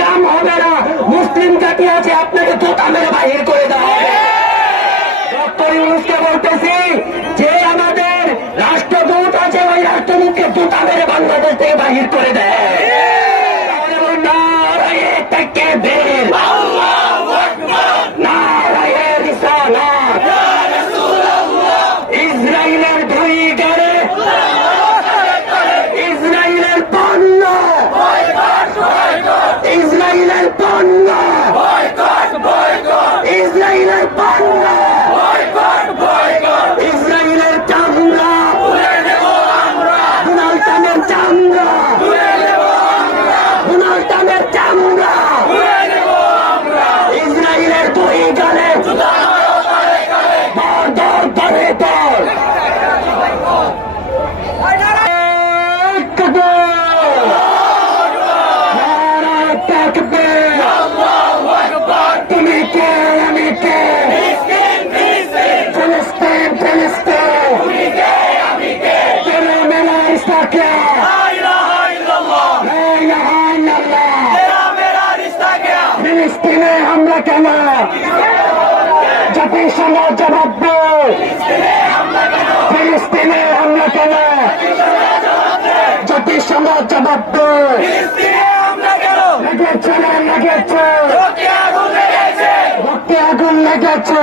কাম হবে না। মুসলিম জাতি আছে, আপনাকে তোতা মেরে বাহির করে দেওয়া হবে। ডক্টর ইউনূসকে বলতেছি, যে আমাদের রাষ্ট্রদূত আছে ওই রাষ্ট্রদূতকে তোতা মেরে বাংলাদেশ থেকে বাহির করে দেয়। তাহলে বলুন নারায়ে তাকবীর, আল্লাহু আকবার, নারায়ে রিসালাত, ইয়া রাসূলুল্লাহ। ইসরায়েলের দুই গাড়ে ইসরায়েলের পণ্য, ইসরায়েলের পণ্য, ইসরায়েলের পণ্য, ইসরায়েলের চামড়া, ডোনাল্ড ট্রাম্পের চামড়া, ডোনাল্ড ট্রাম্পের চামড়া, ইসরায়েলের দুই গালে দর দর দরে দর। তুমি কে, আমি কে, ফিলিস্তিন ফিলিস্তিন, তেরে মেরা রিশতা ক্যা, লা ইলাহা ইল্লাল্লাহ। ফিলিস্তিনে হামলা কেন? জাতিসংঘ জবাব দে। ফিলিস্তিনে হামলা কেন? জাতিসংঘ জবাব দে। লেগেছে না লেগেছে, রক্তে আগুন লেগেছে।